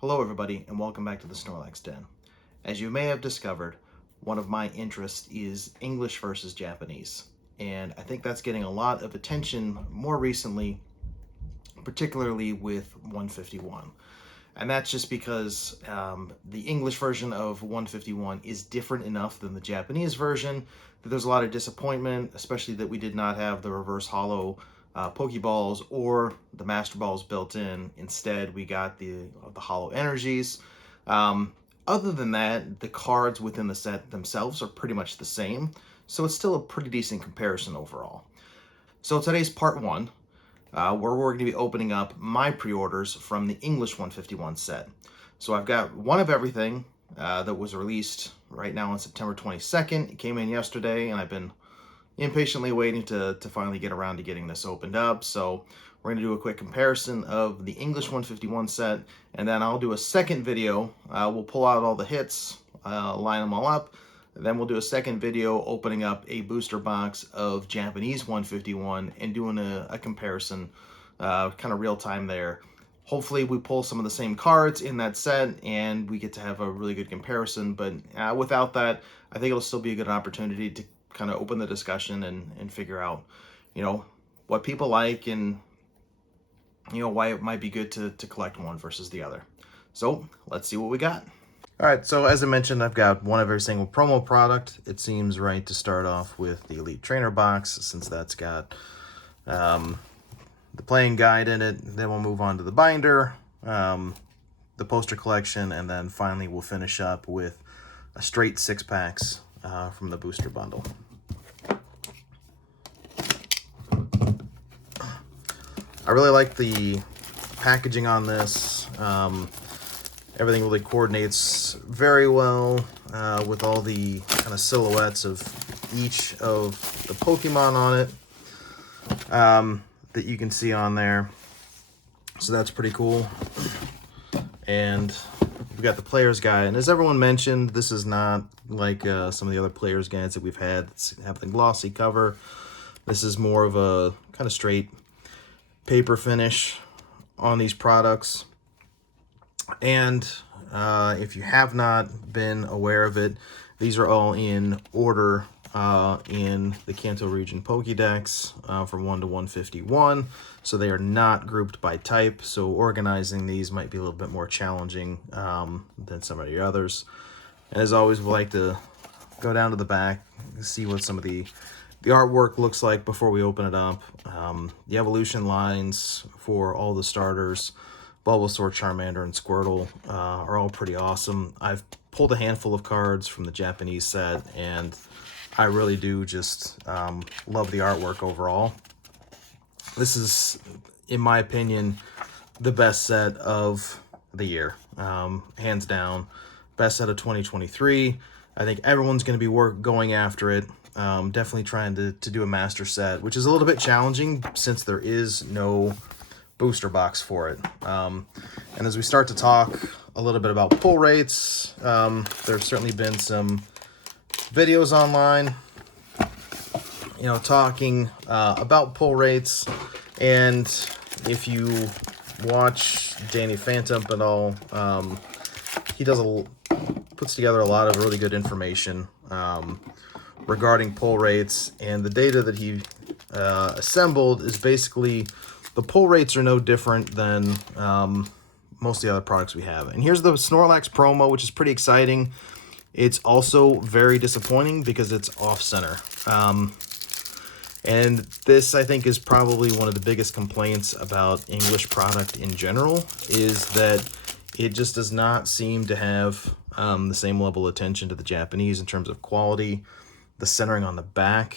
Hello everybody and welcome back to the Snorlax Den. As you may have discovered, one of my interests is English versus Japanese. And I think that's getting a lot of attention more recently, particularly with 151. And that's just because the English version of 151 is different enough than the Japanese version that there's a lot of disappointment, especially that we did not have the reverse hollow Pokeballs or the Master Balls built in. Instead, we got the hollow energies. Other than that, the cards within the set themselves are pretty much the same, so it's still a pretty decent comparison overall. So today's part one, where we're going to be opening up my pre-orders from the English 151 set. So I've got one of everything that was released right now on September 22nd. It came in yesterday, and I've been impatiently waiting to finally get around to getting this opened up. So we're going to do a quick comparison of the English 151 set, and then I'll do a second video. We'll pull out all the hits, line them all up, and then we'll do a second video opening up a booster box of Japanese 151 and doing a comparison, kind of real time there. Hopefully we pull some of the same cards in that set and we get to have a really good comparison, but without that, I think it'll still be a good opportunity to kind of open the discussion and figure out, what people like and, why it might be good to collect one versus the other. So let's see what we got. All right, so as I mentioned, I've got one of every single promo product. It seems right to start off with the Elite Trainer box, since that's got the playing guide in it. Then we'll move on to the binder, the poster collection, and then finally we'll finish up with a straight 6 packs from the booster bundle. I really like the packaging on this. Everything really coordinates very well with all the kind of silhouettes of each of the Pokemon on it that you can see on there. So that's pretty cool. And we got the player's guide. And as everyone mentioned, this is not like some of the other player's guides that we've had that have the glossy cover. This is more of a kind of straight paper finish on these products. And if you have not been aware of it, these are all in order in the Kanto region Pokédex from 1 to 151. So they are not grouped by type. So organizing these might be a little bit more challenging than some of the others. And as always, we like to go down to the back, see what some of the artwork looks like before we open it up. The evolution lines for all the starters, Bulbasaur, Charmander, and Squirtle, are all pretty awesome. I've pulled a handful of cards from the Japanese set, and I really do just love the artwork overall. This is, in my opinion, the best set of the year. Hands down, best set of 2023. I think everyone's going to be going after it. Definitely trying to do a master set, which is a little bit challenging since there is no booster box for it. And as we start to talk a little bit about pull rates, there's certainly been some videos online, talking about pull rates. And if you watch Danny Phantom and all, he puts together a lot of really good information regarding pull rates, and the data that he assembled is basically the pull rates are no different than most of the other products we have. And here's the Snorlax promo, which is pretty exciting. It's also very disappointing because it's off-center. And this, I think, is probably one of the biggest complaints about English product in general, is that it just does not seem to have the same level of attention to the Japanese in terms of quality. The centering on the back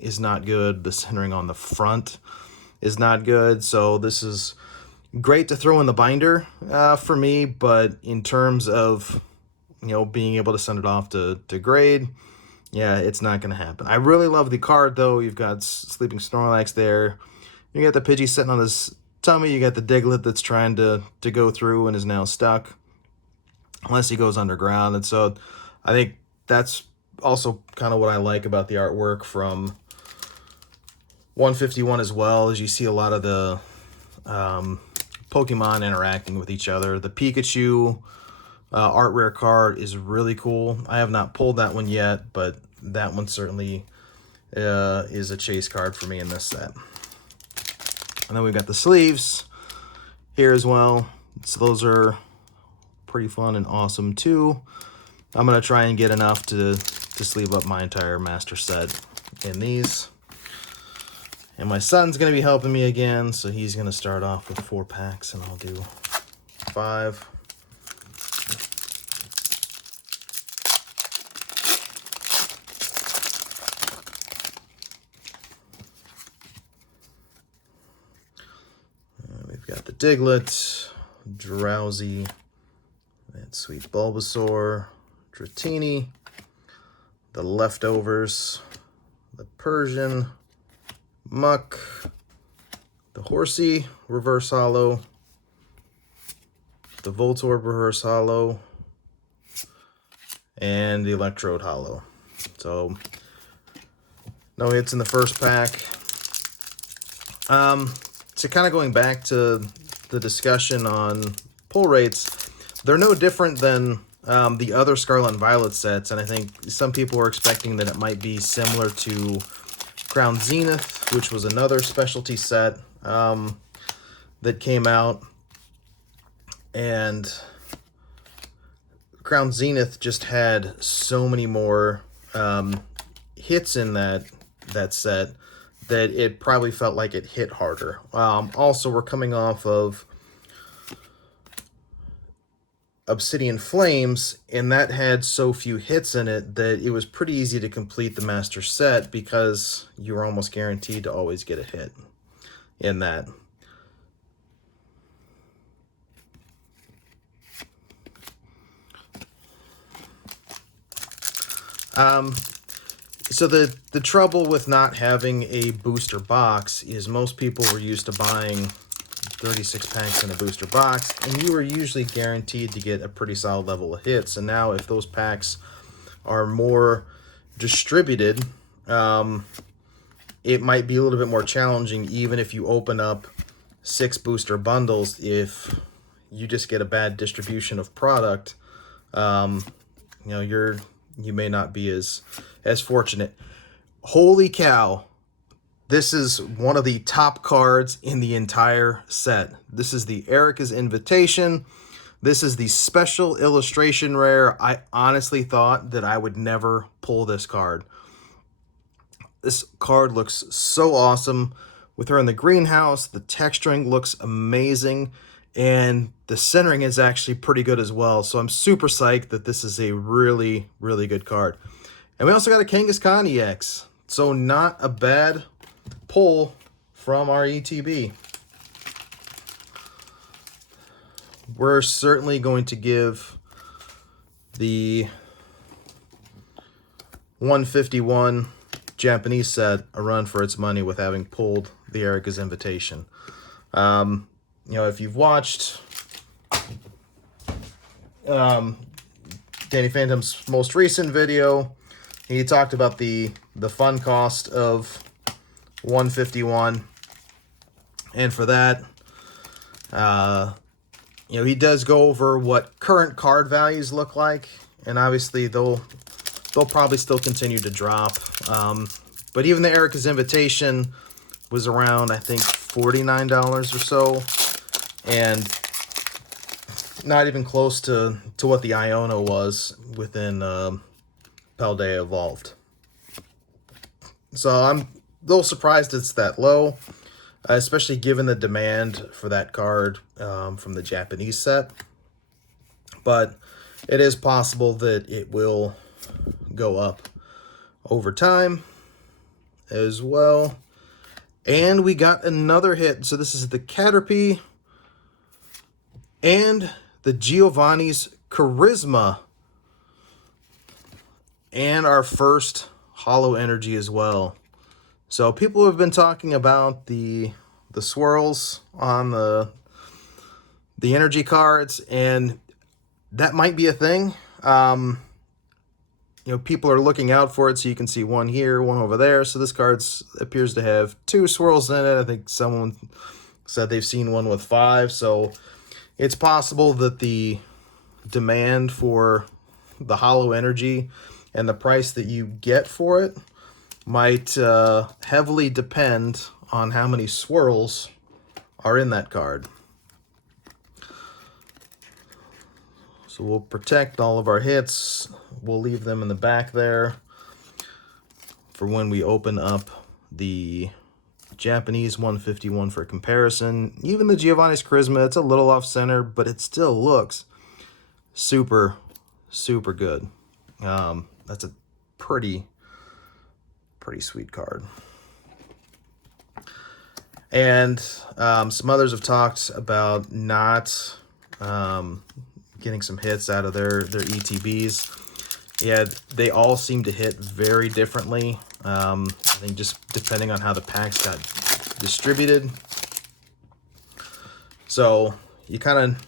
is not good. The centering on the front is not good. So this is great to throw in the binder for me, but in terms of, being able to send it off to grade, yeah, it's not going to happen. I really love the card, though. You've got Sleeping Snorlax there. You got the Pidgey sitting on his tummy. You got the Diglett that's trying to go through and is now stuck, unless he goes underground. And so I think that's also kind of what I like about the artwork from 151 as well, is you see a lot of the Pokemon interacting with each other. The Pikachu art rare card is really cool. I have not pulled that one yet, but that one certainly is a chase card for me in this set. And then we've got the sleeves here as well. So those are pretty fun and awesome too. I'm going to try and get enough to sleeve up my entire master set in these. And my son's going to be helping me again, so he's going to start off with 4 packs, and I'll do 5. We've got the Diglett, Drowsy, that sweet Bulbasaur, Dratini, the Leftovers, the Persian, Muck, the Horsey Reverse Holo, the Voltorb Reverse Holo, and the Electrode Holo. So, no hits in the first pack. So kind of going back to the discussion on pull rates, they're no different than the other Scarlet and Violet sets, and I think some people were expecting that it might be similar to Crown Zenith, which was another specialty set that came out, and Crown Zenith just had so many more hits in that set that it probably felt like it hit harder. Also, we're coming off of Obsidian Flames, and that had so few hits in it that it was pretty easy to complete the master set because you were almost guaranteed to always get a hit in that. So the trouble with not having a booster box is most people were used to buying 36 packs in a booster box, and you were usually guaranteed to get a pretty solid level of hits. And now if those packs are more distributed, it might be a little bit more challenging even if you open up 6 booster bundles. If you just get a bad distribution of product, you know, you may not be as fortunate. Holy cow. This is one of the top cards in the entire set. This is the Erica's Invitation. This is the special illustration rare. I honestly thought that I would never pull this card. This card looks so awesome. With her in the greenhouse, the texturing looks amazing, and the centering is actually pretty good as well. So I'm super psyched that this is a really, really good card. And we also got a Kangaskhan EX. So not a bad pull from our ETB. We're certainly going to give the 151 Japanese set a run for its money with having pulled the Erica's Invitation. You know, if you've watched Danny Phantom's most recent video, he talked about the fun cost of 151, and for that, you know, he does go over what current card values look like, and obviously they'll probably still continue to drop. But even the Erica's Invitation was around, I think, $49 or so, and not even close to what the Iona was within Paldea Evolved. So I'm a little surprised it's that low, especially given the demand for that card from the Japanese set. But it is possible that it will go up over time as well. And we got another hit. So this is the Caterpie and the Giovanni's Charisma, and our first Holo Energy as well. So people have been talking about the swirls on the energy cards, and that might be a thing. You know, people are looking out for it, so you can see one here, one over there. So this card appears to have 2 swirls in it. I think someone said they've seen one with 5, so it's possible that the demand for the Hollow Energy and the price that you get for it might heavily depend on how many swirls are in that card. So we'll protect all of our hits. We'll leave them in the back there for when we open up the Japanese 151 for comparison. Even the Giovanni's Charisma, it's a little off center, but it still looks super, super good. That's a pretty sweet card. And some others have talked about not getting some hits out of their ETBs. Yeah, they all seem to hit very differently. I think just depending on how the packs got distributed. So you kind of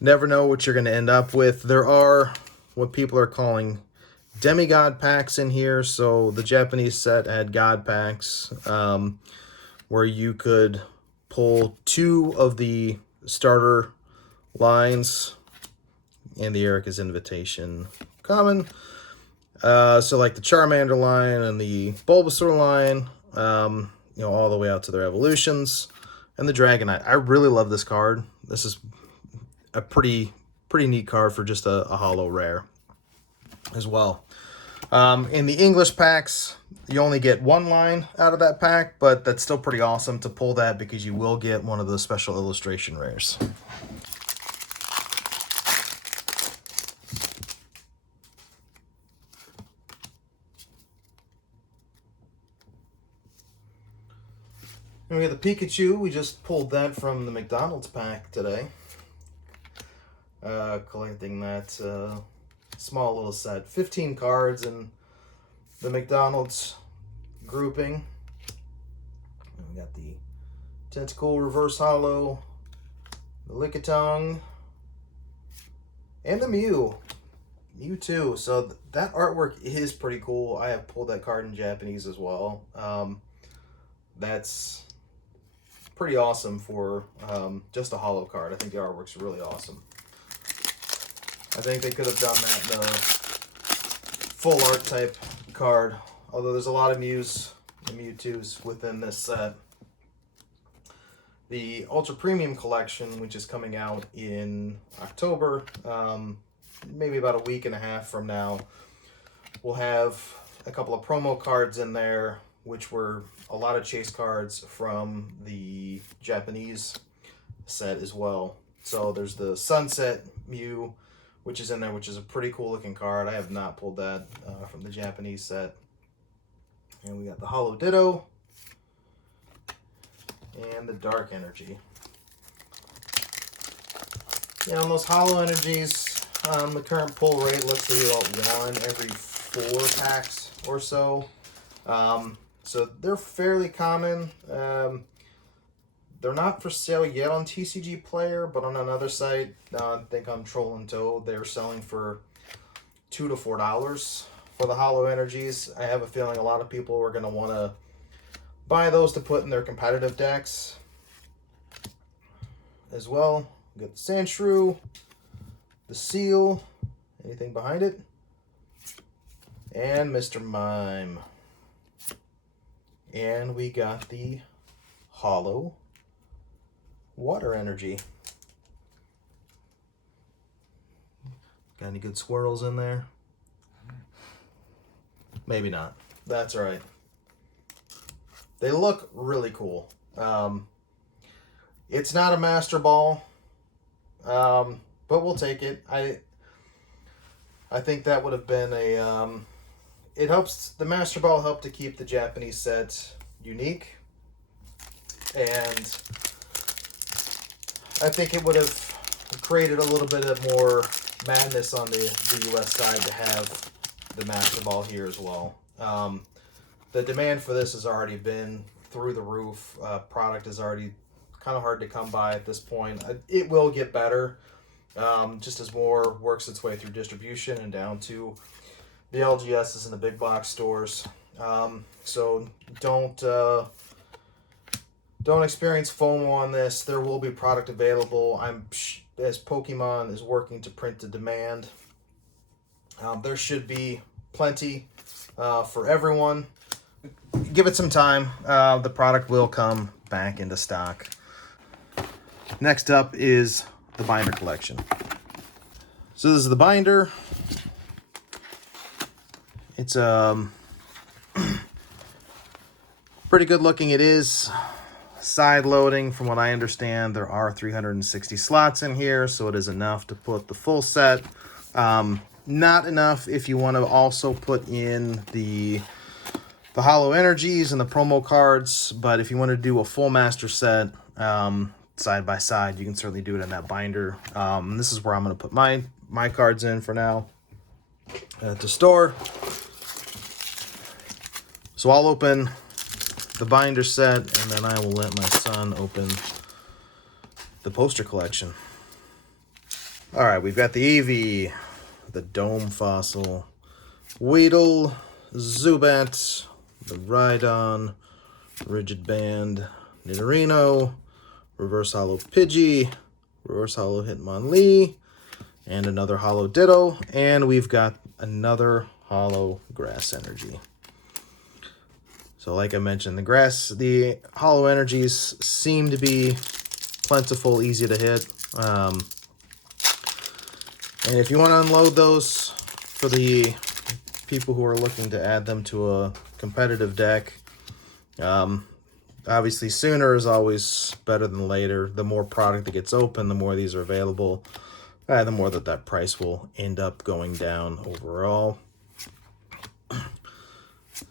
never know what you're going to end up with. There are what people are calling demigod packs in here. So the Japanese set had god packs where you could pull 2 of the starter lines and the Erica's Invitation common. So like the Charmander line and the Bulbasaur line, you know, all the way out to their evolutions, and the Dragonite. I really love this card. This is a pretty neat card for just a holo rare as well. In the English packs, you only get 1 line out of that pack, but that's still pretty awesome to pull that because you will get one of the special illustration rares. And we got the Pikachu. We just pulled that from the McDonald's pack today. Collecting that small little set. 15 cards in the McDonald's grouping. And we got the Tentacool Reverse Holo, the Lickitung, and the Mewtwo. So that artwork is pretty cool. I have pulled that card in Japanese as well. That's pretty awesome for just a holo card. I think the artwork's really awesome. I think they could have done that in a full art type card, although there's a lot of Mews and Mewtwo's within this set. The Ultra Premium Collection, which is coming out in October, maybe about a week and a half from now, will have a couple of promo cards in there, which were a lot of chase cards from the Japanese set as well. So there's the Sunset Mew, which is in there, which is a pretty cool looking card. I have not pulled that from the Japanese set. And we got the Holo Ditto and the Dark Energy. Yeah, on those Holo Energies, the current pull rate looks to be about 1 every 4 packs or so. So they're fairly common. They're not for sale yet on TCG Player, but on another site, I think on Troll and Toad, they're selling for $2 to $4 for the Holo Energies. I have a feeling a lot of people are going to want to buy those to put in their competitive decks as well. We got the Sandshrew, the Seal, anything behind it, and Mr. Mime. And we got the Holo Water Energy. Got any good swirls in there? Maybe not. That's all right. They look really cool. It's not a Master Ball, but we'll take it. I think that would have been a... it helps, the Master Ball helped to keep the Japanese set unique, and I think it would have created a little bit of more madness on the US side to have the Master Ball here as well. The demand for this has already been through the roof. Product is already kind of hard to come by at this point. It will get better just as more works its way through distribution and down to the LGSs and the big box stores. So don't Don't experience FOMO on this. There will be product available. As Pokemon is working to print to demand. There should be plenty for everyone. Give it some time. The product will come back into stock. Next up is the binder collection. So this is the binder. It's pretty good looking. It is side loading. From what I understand, there are 360 slots in here, so it is enough to put the full set. Not enough if you want to also put in the Holo Energies and the promo cards, but if you want to do a full master set side by side, you can certainly do it in that binder. This is where I'm going to put my cards in for now to store. So I'll open the binder set, and then I will let my son open the poster collection. All right, we've got the Eevee, the Dome Fossil, Weedle, Zubat, the Rhydon, Rigid Band, Nidorino, Reverse Holo Pidgey, Reverse Holo Hitmonlee, and another Holo Ditto, and we've got another Holo Grass Energy. So like I mentioned, the Holo Energies seem to be plentiful, easy to hit. And if you want to unload those for the people who are looking to add them to a competitive deck, obviously sooner is always better than later. The more product that gets open, the more these are available, the more that price will end up going down overall.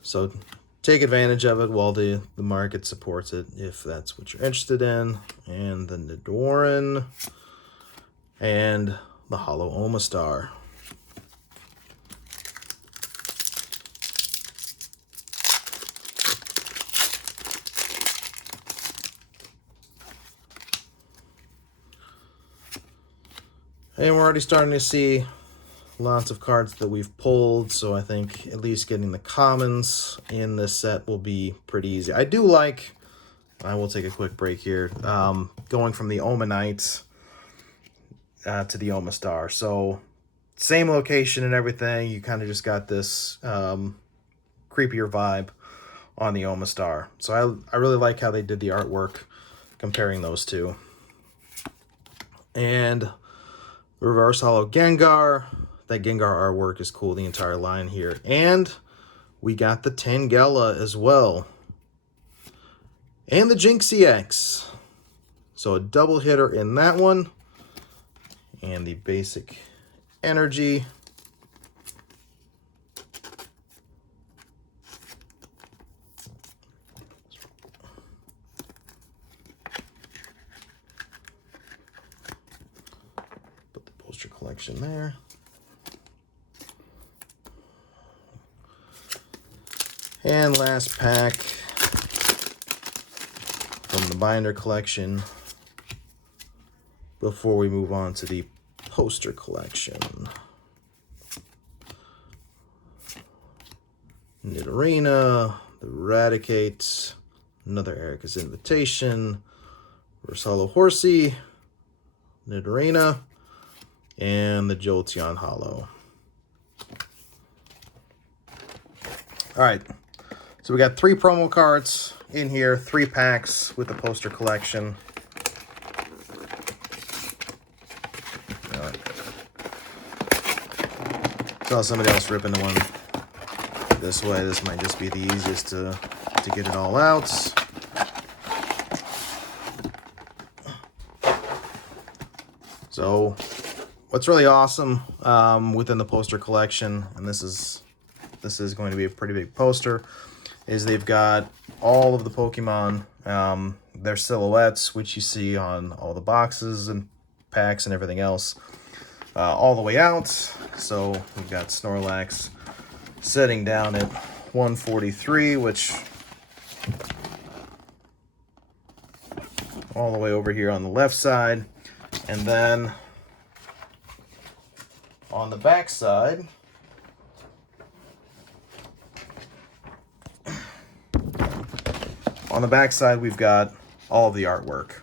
So take advantage of it while the market supports it, if that's what you're interested in. And the Nidoran and the Holo Omastar. And we're already starting to see lots of cards that we've pulled, so I think at least getting the commons in this set will be pretty easy. I will take a quick break here, going from the Omanite to the Omastar. So same location and everything, you kind of just got this creepier vibe on the Omastar. So I really like how they did the artwork comparing those two. And Reverse Holo Gengar. That Gengar artwork is cool, the entire line here. And we got the Tangela as well. And the Jinxie X. So a double hitter in that one. And the basic energy. Put the poster collection there. And last pack from the binder collection before we move on to the poster collection. Nidorina, the Eradicate, another Erica's Invitation, Reverse Holo Horsey, Nidorina, and the Jolteon Holo. All right. So we got 3 promo cards in here, 3 packs with the poster collection. All right. Saw somebody else ripping the one this way. This might just be the easiest to get it all out. So what's really awesome within the poster collection, and this is going to be a pretty big poster, is they've got all of the Pokemon, their silhouettes, which you see on all the boxes and packs and everything else, all the way out. So we've got Snorlax sitting down at 143, which all the way over here on the left side. And then on the back side, we've got all of the artwork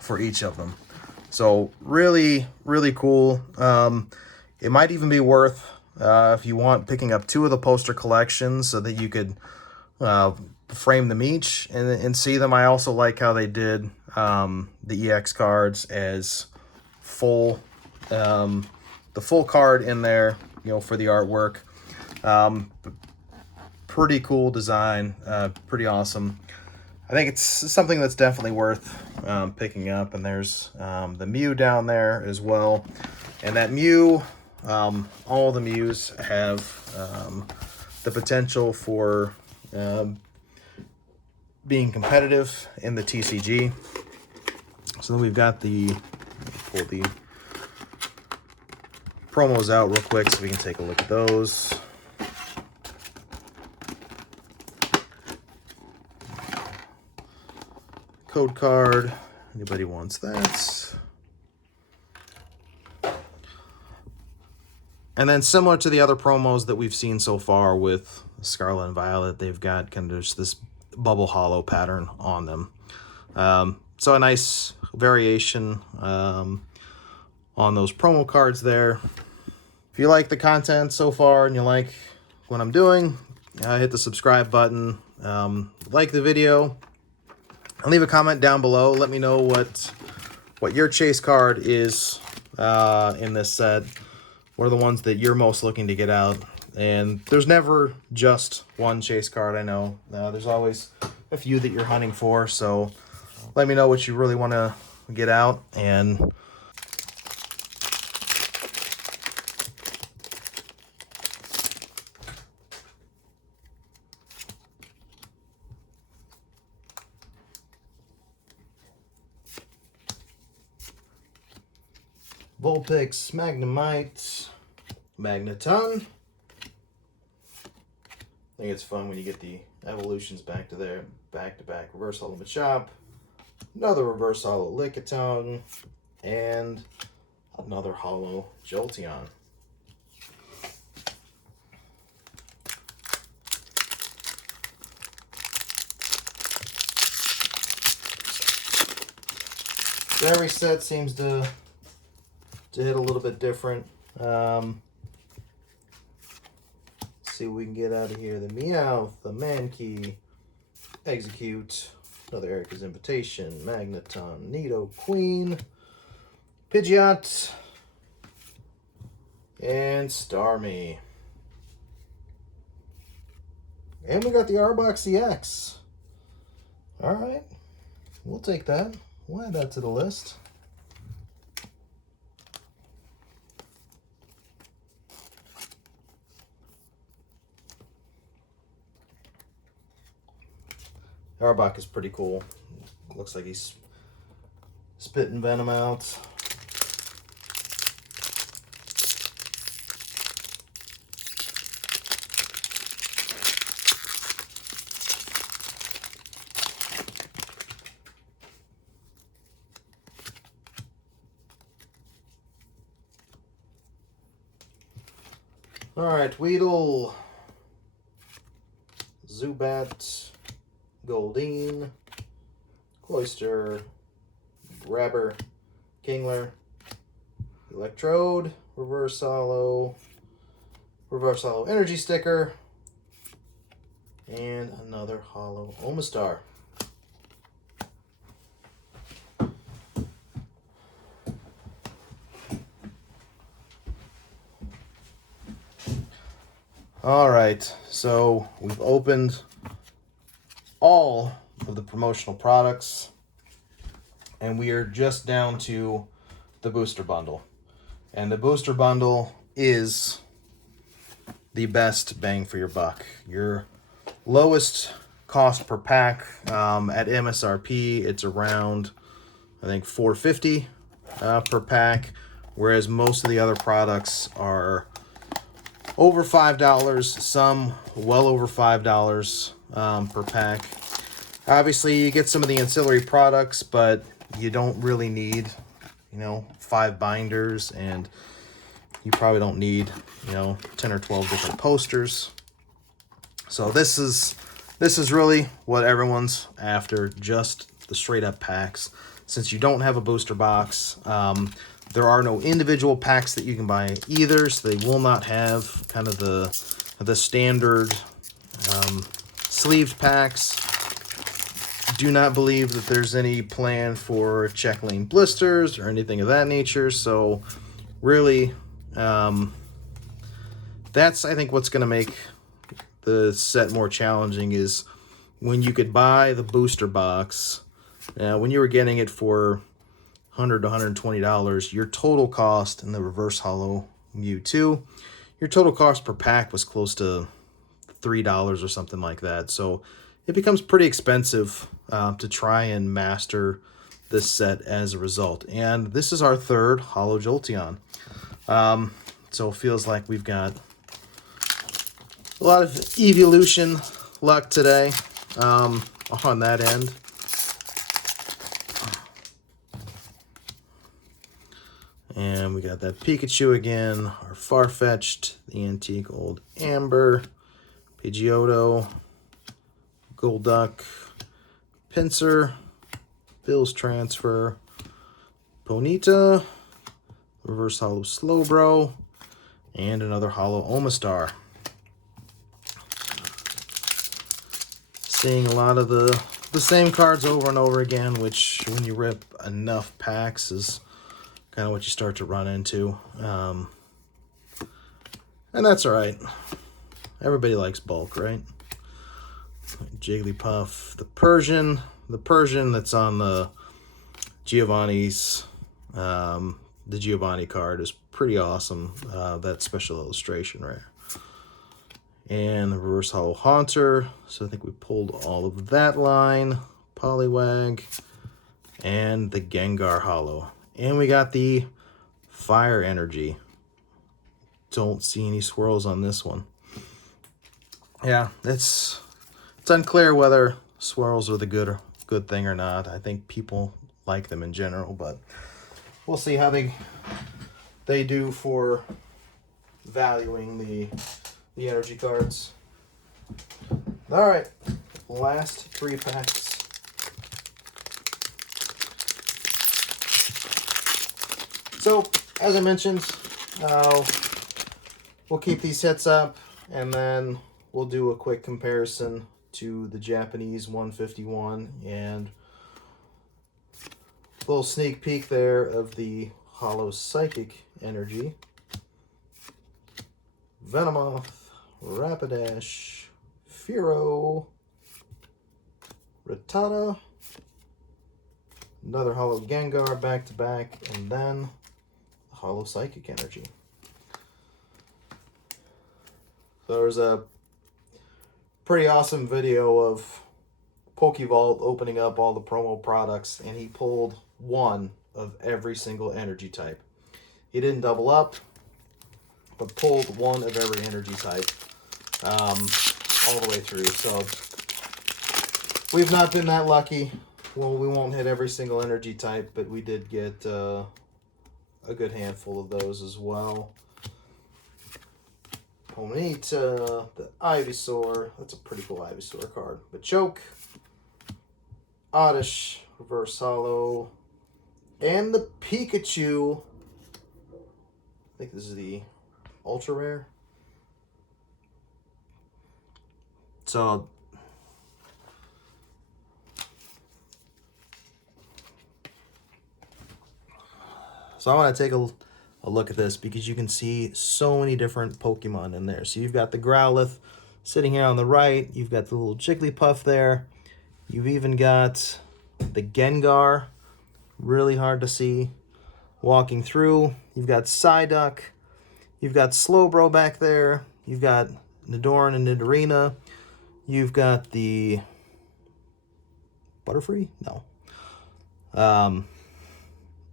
for each of them. So really, really cool. It might even be worth, if you want, picking up 2 of the poster collections so that you could frame them each and see them. I also like how they did the EX cards as full, the full card in there, you know, for the artwork. Pretty cool design, pretty awesome. I think it's something that's definitely worth picking up. And there's the Mew down there as well. And that Mew, all the Mews have the potential for being competitive in the TCG. So then we've got pull the promos out real quick so we can take a look at those. Code card, anybody wants that. And then similar to the other promos that we've seen so far with Scarlet and Violet, they've got kind of just this bubble hollow pattern on them. So a nice variation on those promo cards there. If you like the content so far and you like what I'm doing, hit the subscribe button, like the video, and leave a comment down below. Let me know what your chase card is in this set. What are the ones that you're most looking to get out? And there's never just one chase card, I know. There's always a few that you're hunting for, so let me know what you really want to get out. And Vulpix, Magnemite, Magneton. I think it's fun when you get the evolutions back to back. Reverse Hollow Machop, another Reverse Hollow Lickitung, and another Hollow Jolteon. So every set seems to hit a little bit different. See what we can get out of here. The Meowth, the Mankey, Execute, another Erica's Invitation, Magneton, Nidoqueen, Pidgeot, and Starmie. And we got the Arbok EX. Alright, we'll take that. We'll add that to the list. Arbok is pretty cool. Looks like he's spitting venom out. All right, Weedle, Zubat, Goldeen, Cloyster, Grabber, Kingler, Electrode, Reverse Hollow Energy Sticker, and another Hollow Omastar. All right, so we've opened all of the promotional products, and we are just down to the booster bundle. And the booster bundle is the best bang for your buck. Your lowest cost per pack at MSRP, it's around, I think, $4.50 per pack, whereas most of the other products are over $5, some well over $5 per pack. Obviously, you get some of the ancillary products, but you don't really need, 5 binders, and you probably don't need, 10 or 12 different posters. So this is really what everyone's after, just the straight up packs. Since you don't have a booster box, there are no individual packs that you can buy either, so they will not have kind of the standard sleeved packs. Do not believe that there's any plan for check lane blisters or anything of that nature, so really that's, I think, what's going to make the set more challenging is when you could buy the booster box, when you were getting it for $100 to $120, your total cost in the reverse hollow Mewtwo, your total cost per pack was close to $3 or something like that. So it becomes pretty expensive to try and master this set as a result. And this is our third Hollow Jolteon. So it feels like we've got a lot of evolution luck today on that end. And we got that Pikachu again, our Farfetch'd, the Antique Old Amber, Pidgeotto, Golduck, Pinsir, Bill's Transfer, Ponyta, Reverse Hollow Slowbro, and another Hollow Omastar. Seeing a lot of the same cards over and over again, which when you rip enough packs is kind of what you start to run into. And that's all right. Everybody likes bulk, right? Jigglypuff, the Persian that's on the Giovanni's, the Giovanni card is pretty awesome. That special illustration rare. And the Reverse Hollow Haunter. So I think we pulled all of that line. Poliwag. And the Gengar Hollow. And we got the Fire Energy. Don't see any swirls on this one. Yeah, it's unclear whether swirls are the good thing or not. I think people like them in general, but we'll see how they do for valuing the energy cards. All right, last 3 packs. So, as I mentioned, we'll keep these sets up, and then we'll do a quick comparison to the Japanese 151, and a little sneak peek there of the Hollow Psychic Energy. Venomoth, Rapidash, Fearow, Rattata, another Hollow Gengar back-to-back, and then Hollow Psychic Energy. So there's a pretty awesome video of Pokevault opening up all the promo products, and he pulled one of every single energy type. He didn't double up, but pulled one of every energy type all the way through. So we've not been that lucky. Well, we won't hit every single energy type, but we did get a good handful of those as well. Ponyta, the Ivysaur. That's a pretty cool Ivysaur card. Machoke, Oddish, Reverse Hollow, and the Pikachu. I think this is the Ultra Rare. So I want to take a look at this because you can see so many different Pokemon in there. So you've got the Growlithe sitting here on the right. You've got the little Jigglypuff there. You've even got the Gengar, really hard to see walking through. You've got Psyduck. You've got Slowbro back there. You've got Nidoran and Nidorina. You've got the Butterfree? No.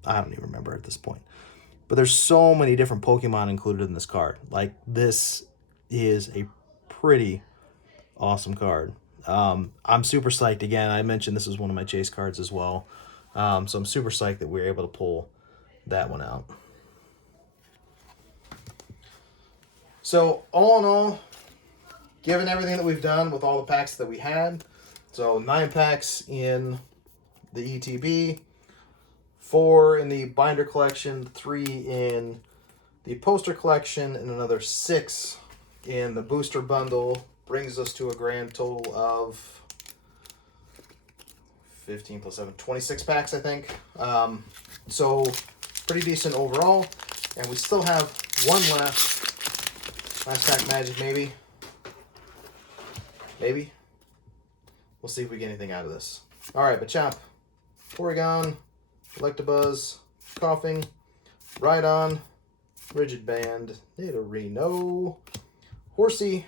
I don't even remember at this point. But there's so many different Pokemon included in this card. Like, this is a pretty awesome card. I'm super psyched. Again, I mentioned this is one of my chase cards as well. So I'm super psyched that we were able to pull that one out. So all in all, given everything that we've done with all the packs that we had, so 9 packs in the ETB, 4 in the binder collection, 3 in the poster collection, and another 6 in the booster bundle. Brings us to a grand total of 15 plus 7, 26 packs, I think. So pretty decent overall. And we still have one left. Last pack magic, maybe. Maybe. We'll see if we get anything out of this. All right, Machop, Porygon, Electabuzz, Coughing, Rhydon, Rigid Band, Nidorino, Horsey,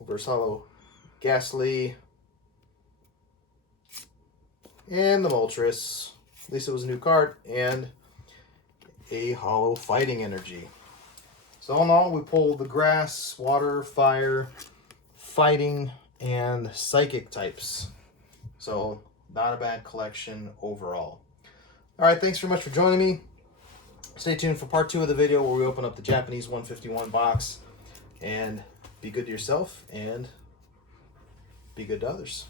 Reverse Hollow, Ghastly, and the Moltres. At least it was a new card, and a Hollow Fighting Energy. So all in all, we pulled the Grass, Water, Fire, Fighting, and Psychic types. So not a bad collection overall. All right, thanks very much for joining me. Stay tuned for part 2 of the video where we open up the Japanese 151 box. And be good to yourself and be good to others.